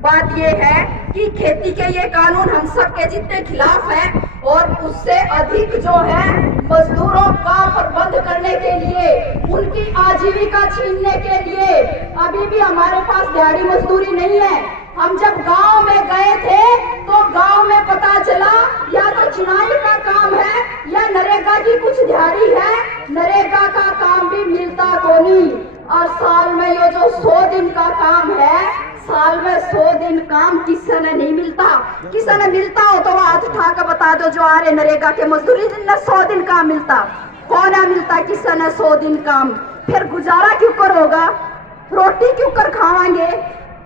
बात ये है कि खेती के ये कानून हम सब के जितने खिलाफ है और उससे अधिक जो है मजदूरों का प्रबंध करने के लिए, उनकी आजीविका छीनने के लिए अभी भी हमारे पास दिहाड़ी मजदूरी नहीं है। हम जब गांव में गए थे तो गांव में पता चला या तो चुनाई का काम है या नरेगा की कुछ दिहाड़ी है, नरेगा का काम भी मिलता तो नहीं। और साल में ये जो 100 दिन का काम है, साल में 100 दिन काम किसी ने नहीं मिलता। किसी ने मिलता हो तो हाथ उठा कर बता दो, जो आ रहे नरेगा के मजदूरी दिन में 100 दिन काम मिलता, कौन है मिलता किसी ने 100 दिन काम? फिर गुजारा क्यों कर होगा, रोटी क्यों कर खावांगे?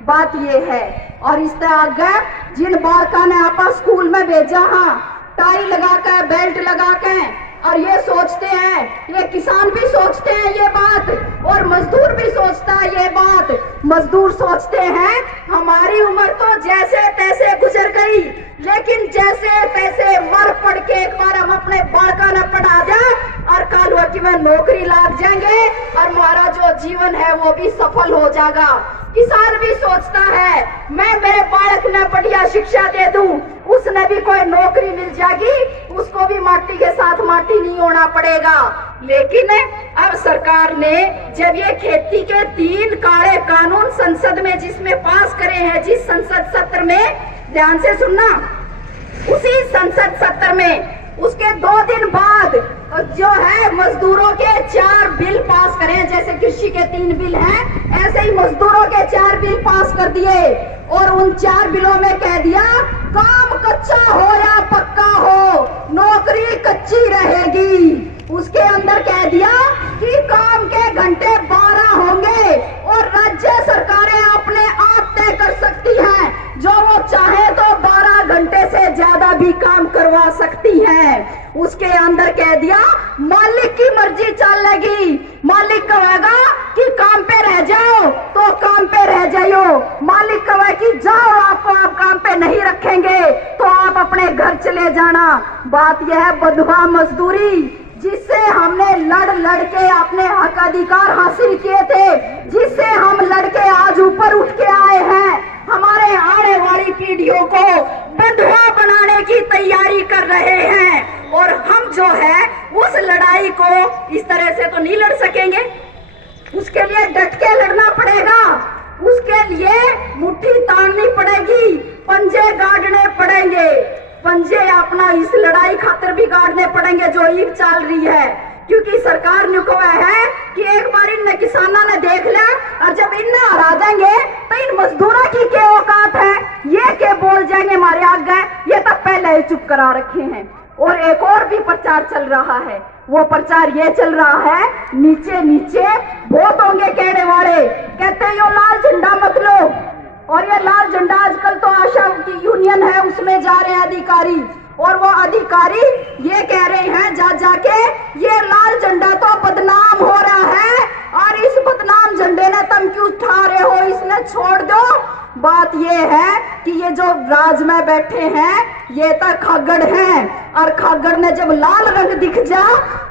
बात ये है। और इससे आगे जिन बालका ने आपा स्कूल में भेजा, हाँ टाई लगा के बेल्ट लगा के, और ये सोचते हैं, ये किसान भी सोचते हैं ये बात और मजदूर भी सोचता है ये बात। मजदूर सोचते हैं हमारी उम्र तो जैसे तैसे गुजर गई, लेकिन जैसे तैसे मर पड़ के एक बार हम अपने बालका न पढ़ा जाए और कल वो कि में नौकरी लाग जाएंगे और हमारा जो जीवन है वो भी सफल हो जाएगा। किसान भी सोचता है मैं मेरे बालक ने बढ़िया शिक्षा दे दूं, उसने भी कोई नौकरी मिल जाएगी, उसको भी माटी के साथ माटी नहीं होना पड़ेगा। लेकिन अब सरकार ने जब ये खेती के 3 काले कानून संसद में जिसमें पास करे हैं, जिस संसद सत्र में, ध्यान से सुनना, उसी संसद सत्र में उसके 2 दिन बाद जो है मजदूरों के 4 बिल पास करें, जैसे कृषि के 3 बिल हैं, ऐसे ही मजदूरों के 4 बिल पास कर दिए। और उन 4 बिलों में कह दिया काम कच्चा हो या पक्का हो, नौकरी कच्ची रहेगी। उसके अंदर कह दिया कि काम के घंटे 12 होंगे और राज्य सरकारें अपने आप तय कर सकती हैं, जो वो चाहे तो 12 घंटे से ज्यादा भी काम करवा सकती हैं। उसके अंदर कह दिया मालिक की मर्जी चलेगी, मालिक कहेगा कि काम पे रह जाओ तो काम पे रह जाओ, मालिक कहे कि जाओ आपको आप काम पे नहीं रखेंगे तो आप अपने घर चले जाना। बात यह है बंधुआ मजदूरी, जिससे हमने लड़ के अपने हक अधिकार हासिल किए थे, जिससे हम लड़के आज ऊपर उठ के आए हैं। हमारे आने वाली पीढ़ियों को बंधुआ बनाने की तैयारी कर रहे हैं और हम जो है उस लड़ाई को इस तरह से तो नहीं लड़ सकेंगे, उसके लिए डट के लड़ना पड़ेगा, उसके लिए मुट्ठी ताड़नी पड़ेगी, पंजे गाड़ने पड़ेंगे, पंजे अपना इस लड़ाई खातिर भी गाड़ने पड़ेंगे जो ईद चल रही है। क्योंकि सरकार ने कहा है कि एक बार इन किसानों ने देख लिया और जब इन्हें हरा देंगे तो इन मजदूरों की क्या औकात है, ये क्या बोल जाएंगे हमारे आगे, ये तो पहले ही चुप करा रखे हैं। और एक और भी प्रचार चल रहा है, वो प्रचार ये चल रहा है, नीचे नीचे बहुत होंगे कहने वाले, कहते हैं यो लाल झंडा मत लो, और ये लाल झंडा आजकल तो आशा की यूनियन है उसमें जा रहे हैं अधिकारी, और वो अधिकारी ये कह रहे हैं जा जाके ये लाल झंडा तो बदनाम हो रहा है और इस बदनाम झंडे ने तुम क्यों उठा रहे हो, इसने छोड़ दो। बात ये है कि ये जो राज में बैठे हैं ये तो खग्गड़ हैं, और खग्गड़ ने जब लाल रंग दिख जा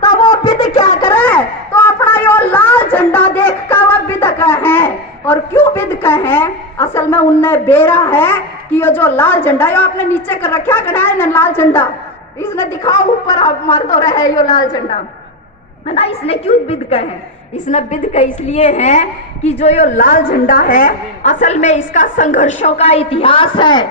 तब वो बिद क्या करे, तो अपना यो लाल झंडा देख कर वो बिद कहे। और क्यों बिद कहे, असल में उनने बेरा है कि ये जो लाल झंडा है आपने नीचे कर रखा है ना लाल झंडा, इसने दिखाओ ऊपर आप मार दो रहे यो लाल झंडा है ना। इसने क्यों बिद कहे, इसने बिद कहे इसलिए है कि जो ये लाल झंडा है असल में इसका संघर्षों का इतिहास है।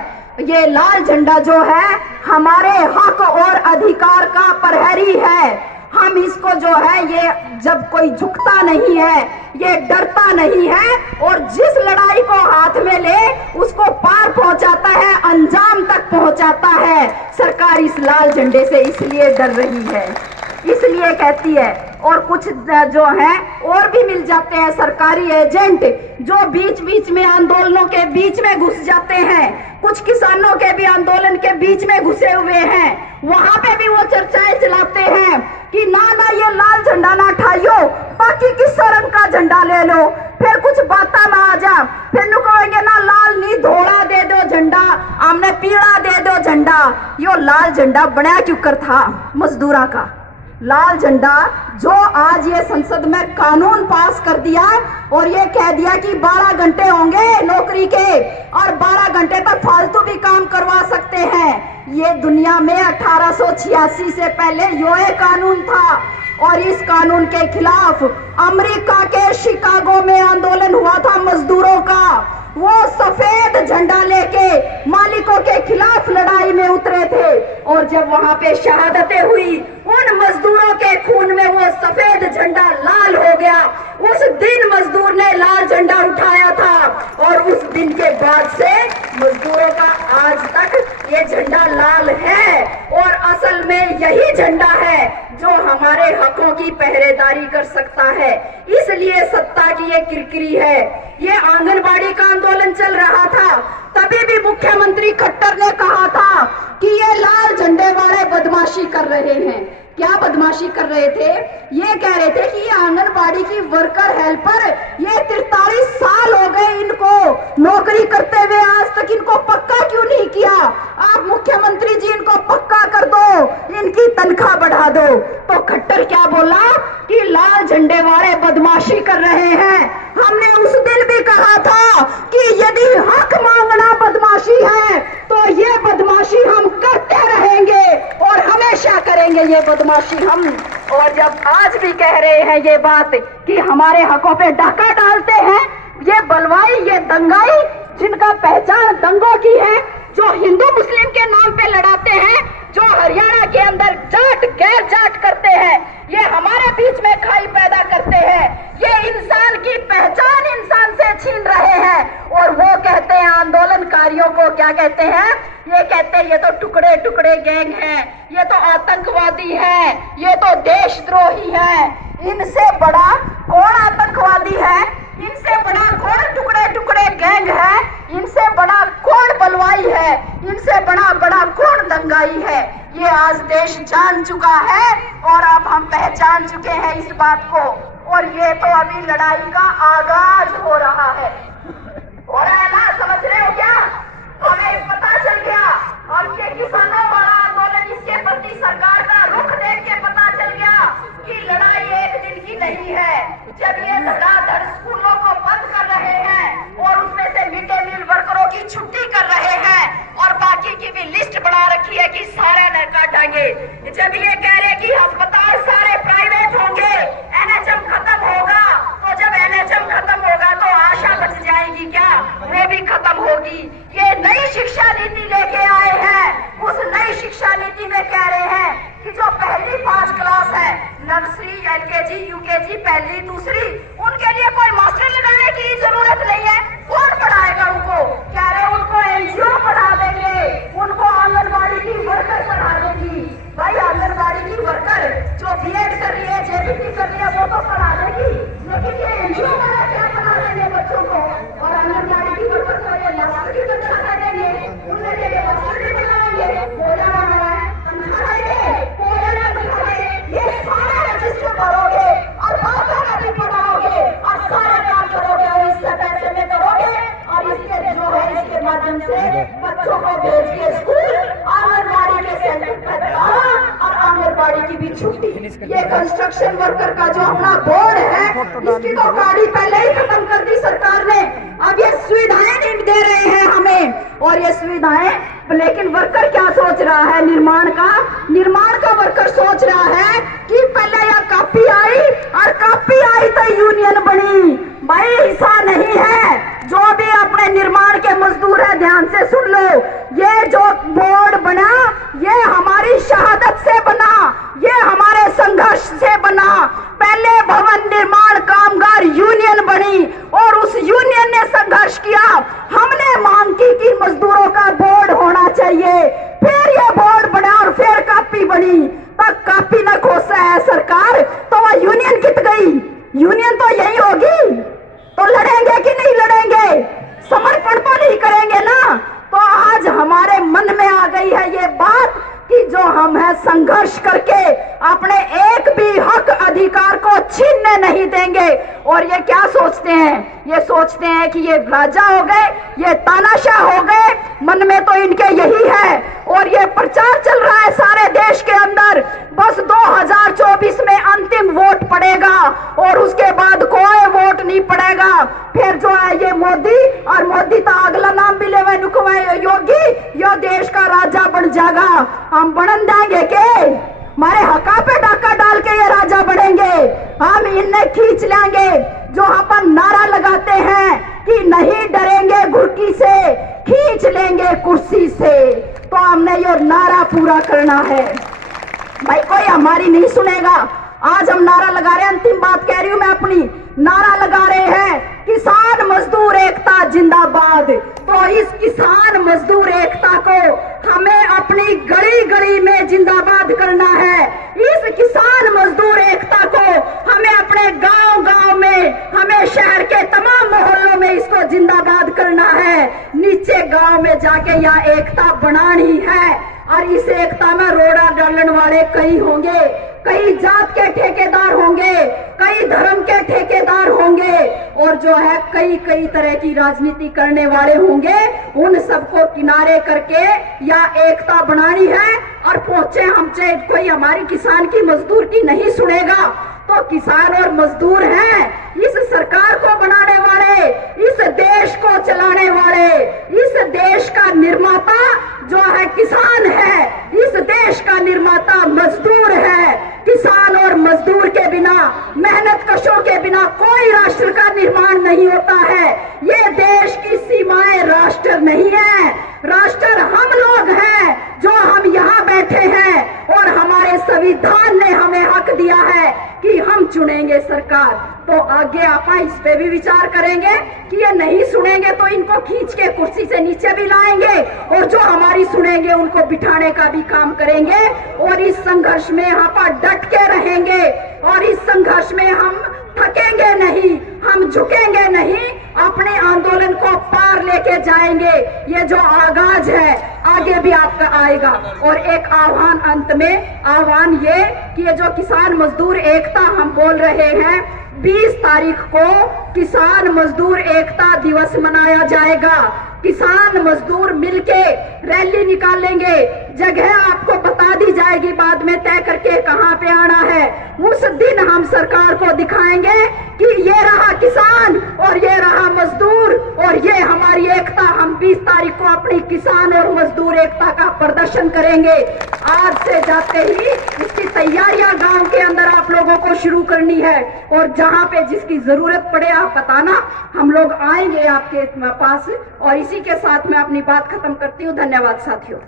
ये लाल झंडा जो है हमारे हक और अधिकार का प्रहरी है। हम इसको जो है ये जब कोई झुकता नहीं है, ये डरता नहीं है और जिस लड़ाई को हाथ में ले उसको पार पहुंचाता है, अंजाम तक पहुंचाता है। सरकार इस लाल झंडे से इसलिए डर रही है, इसलिए कहती है। और कुछ जो है और भी मिल जाते हैं सरकारी एजेंट जो बीच बीच में आंदोलनों के बीच में घुस जाते हैं, कुछ किसानों के भी आंदोलन के बीच में घुसे हुए हैं, वहां पे भी वो चर्चाएं चलाते हैं कि ना ये लाल झंडा ना उठाइयो, बाकी किस रंग का झंडा ले लो। फिर कुछ बाता ना आ जा, फिर नु कहेंगे ना लाल नहीं धोला दे दो झंडा, हमने पीला दे दो झंडा। यो लाल झंडा बना क्यों कर था मजदूरा का, लाल झंडा जो आज ये संसद में कानून पास कर दिया और ये कह दिया कि 12 घंटे होंगे नौकरी के और 12 फालतू भी काम करवा सकते हैं। ये दुनिया में 1886 से पहले ये कानून था और इस कानून के खिलाफ अमेरिका के शिकागो में आंदोलन हुआ था मजदूरों का। वो सफेद झंडा लेके मालिकों के खिलाफ लड़ाई में उतरे थे और जब वहां पे शहादतें हुई, उन मजदूरों के खून में वो सफेद झंडा लाल हो गया। उस दिन मजदूर ने लाल झंडा उठाया था और उस दिन के बाद से मजदूरों का आज तक ये झंडा लाल है। और असल में यही झंडा है जो हमारे हकों की पहरेदारी कर सकता है। इसलिए सत्ता की ये किरकिरी है। ये आंगनबाड़ी का आंदोलन चल रहा था, तभी भी मुख्यमंत्री खट्टर ने कहा था कि ये लाल झंडे वाले बदमाशी कर रहे हैं। क्या बदमाशी कर रहे थे? ये कह रहे थे कि ये आंगनबाड़ी की वर्कर हेल्पर, ये 43 साल हो गए इनको नौकरी करते हुए, आज तक इनको पक्का क्यों नहीं किया? आप मुख्यमंत्री जी इनको पक्का कर दो, इनकी तनख्वाह बढ़ा दो। तो खट्टर क्या बोला कि लाल झंडे वाले बदमाशी कर रहे हैं। हमने उस दिन भी कहा था कि यदि हक मांगना बदमाशी है तो ये बदमाशी हम करते रहेंगे और हमेशा करेंगे ये बदमाशी हम। और जब आज भी कह रहे हैं ये बात कि हमारे हकों पे डाका डालते हैं, ये बलवाई, ये दंगाई जिनका पहचान दंगों की है, जो हिंदू मुस्लिम के नाम पे लड़ाते हैं, जो हरियाणा के अंदर जाट गैर जाट करते हैं, ये हमारे बीच में खाई पैदा करते हैं। ये इंसान की पहचान इंसान से छीन रहे हैं और वो कहते हैं आंदोलनकारियों को, क्या कहते हैं? ये कहते हैं ये तो टुकड़े टुकड़े गैंग हैं, ये तो आतंकवादी हैं, ये तो देशद्रोही हैं। इनसे बड़ा कौन आतंकवादी है? इनसे बड़ा कौन टुकड़े टुकड़े गैंग है? इनसे बड़ा कौन बलवाई है? इनसे बड़ा कौन दंगाई है? ये आज देश जान चुका है और अब हम पहचान चुके हैं इस बात को। और ये तो अभी लड़ाई का आगाज हो रहा है। और ना समझ रहे हो क्या? हमें पता चल गया, अब ये किसानों वाला आंदोलन, इसके प्रति सरकार का रुख देख के पता चल गया कि लड़ाई एक दिन की नहीं है। जब ये धड़ाधड़ स्कूलों को बंद कर रहे हैं और उसमें से मिड डे मील वर्करों की छुट्टी कर रहे हैं और बाकी की भी लिस्ट बना रखी है कि सारे न काटेंगे। जब ये कह रहे कि अस्पताल सारे प्राइवेट होंगे, एनएचएम खत्म होगा, तो जब एनएचएम खत्म होगा तो आशा बच जाएगी क्या? वो भी खत्म होगी। ये नई शिक्षा नीति लेके आए हैं। उस नई शिक्षा नीति में कह रहे हैं कि जो पहली 5 क्लास है, नर्सरी, एलकेजी, यूकेजी, पहली दूसरी, उनके लिए कोई मास्टर लगाने की जरूरत नहीं है। कौन पढ़ाएगा उनको? कह रहे उनको एनजीओ पढ़ा देंगे, उनको आंगनबाड़ी की वर्कर पढ़ा देगी। भाई आंगनबाड़ी की वर्कर जो बीएड कर रही है, जेबीटी कर रही है, वो तो पढ़ा देगी, लेकिन ये एनजीओ वाला क्या पढ़ा देंगे बच्चों को? और आंगनबाड़ी की वर्कर को ये मास्टर की तनख्वाह कर देंगे, उनके लिए मास्टर भी बनाएंगे, बोला हमारा है, तनख्वाह देंगे, ये सारा रजिस्टर भरोगे और बातों में भी पढ़ाओगे और सारे काम करोगे और इससे पैसे में करोगे और इसके जो है इसके माध्यम से बच्चों को भेज के स्कूल, आंगनबाड़ी के सेंटर पर और आंगनबाड़ी की भी छुट्टी। ये कंस्ट्रक्शन वर्कर का जो अपना बोर्ड है, इसकी तो गाड़ी पहले ही खत्म कर दी सरकार ने। अब ये सुविधाएं नहीं दे रहे हैं हमें, और ये सुविधाएं, लेकिन वर्कर क्या सोच रहा है? निर्माण का वर्कर सोच रहा है कि पहले यह कॉपी आई और कॉपी आई तो यूनियन बनी। भाई ऐसा नहीं है। जो भी अपने निर्माण के मजदूर है, ध्यान से सुन लो, ये जो बोर्ड बना, ये हमारी शहादत से बना, ये हमारे संघर्ष से बना। पहले भवन निर्माण कामगार यूनियन बनी और उस यूनियन ने संघर्ष किया। हमने मांग की कि मजदूरों का बोर्ड होना चाहिए, फिर ये बोर्ड बना और फिर कॉपी बनी। तब कॉपी न खोसा है सरकार तो वह यूनियन कित गई? यूनियन तो यही होगी। तो लड़ेंगे कि नहीं लड़ेंगे? समर्पण तो नहीं करेंगे ना? तो आज हमारे मन में आ गई है ये बात कि जो हम है संघर्ष करके अपने एक भी हक अधिकार को छीनने नहीं देंगे। और ये क्या सोचते हैं? ये सोचते हैं कि ये राजा हो गए, ये तानाशाह हो गए, मन में तो इनके यही है। और ये प्रचार चल रहा है सारे देश के अंदर, बस 2024 में अंतिम वोट पड़ेगा और उसके बाद कोई वोट नहीं पड़ेगा। फिर जो है ये मोदी, और मोदी तो अगला नाम भी ले योगी यो देश का राजा बन जाएगा। हम बनन देंगे के हमारे हका पे डाका डाल के ये राजा बनेंगे। हम इन्हें खींच लेंगे जो हम पर नारा लगाते हैं कि नहीं डरेंगे घुड़की से, खींच लेंगे कुर्सी से। तो हमने ये नारा पूरा करना है भाई, कोई हमारी नहीं सुनेगा। आज हम नारा लगा रहे हैं, अंतिम बात कह रही हूं मैं अपनी, नारा लगा रहे हैं किसान मजदूर एकता जिंदाबाद। तो इस किसान मजदूर एकता को हमें अपनी गली गली में जिंदाबाद करना है। इस किसान मजदूर एकता को हमें अपने गांव गांव में, हमें शहर के तमाम मोहल्लों में इसको जिंदाबाद करना है। नीचे गांव में जाके यह एकता बनानी है। और इस एकता में रोड़ा डालने वाले कई होंगे, कई जात के ठेकेदार होंगे, कई धर्म के ठेकेदार होंगे, और जो है कई कई तरह की राजनीति करने वाले होंगे। उन सबको किनारे करके या एकता बनानी है। और पहुंचे हम चाहे कोई हमारी किसान की मजदूर की नहीं सुनेगा, तो किसान और मजदूर हैं इस सरकार को बनाने वाले, इस देश को चलाने वाले। इस देश का निर्माता जो है किसान है, इस देश का निर्माता मजदूर है। किसान और मजदूर के बिना, मेहनत कशों के बिना कोई राष्ट्र का निर्माण नहीं होता है। ये देश की सीमाएं राष्ट्र नहीं है, राष्ट्र हम लोग हैं जो हम यहाँ बैठे हैं। और हमारे संविधान ने हमें हक दिया है कि हम चुनेंगे सरकार। तो आगे आप इस पे भी विचार करेंगे कि ये नहीं सुनेंगे तो इनको खींच के कुर्सी से नीचे भी लाएंगे, और जो हमारी सुनेंगे उनको बिठाने का भी काम करेंगे। और इस संघर्ष में यहाँ पर डट के रहेंगे, और इस संघर्ष में हम थकेंगे नहीं, हम झुकेंगे नहीं, अपने आंदोलन को पार लेके जाएंगे। ये जो आगाज है आगे भी आपका आएगा। और एक आह्वान अंत में, आह्वान ये कि ये जो किसान मजदूर एकता हम बोल रहे हैं, 20 तारीख को किसान मजदूर एकता दिवस मनाया जाएगा। किसान मजदूर मिलके रैली निकालेंगे, जगह आपको बता दी जाएगी बाद में तय करके कहां पे आना है। उस दिन हम सरकार को दिखाएंगे कि ये रहा किसान और ये रहा मजदूर और ये हमारी एकता। हम 20 तारीख को अपनी किसान और मजदूर एकता का प्रदर्शन करेंगे। आज से जाते ही इसकी तैयारियां गांव के अंदर आप लोगों को शुरू करनी है, और जहां पे जिसकी जरूरत पड़े आप बताना, हम लोग आएंगे आपके पास। और इसी के साथ मैं अपनी बात खत्म करती हूँ। धन्यवाद साथियों।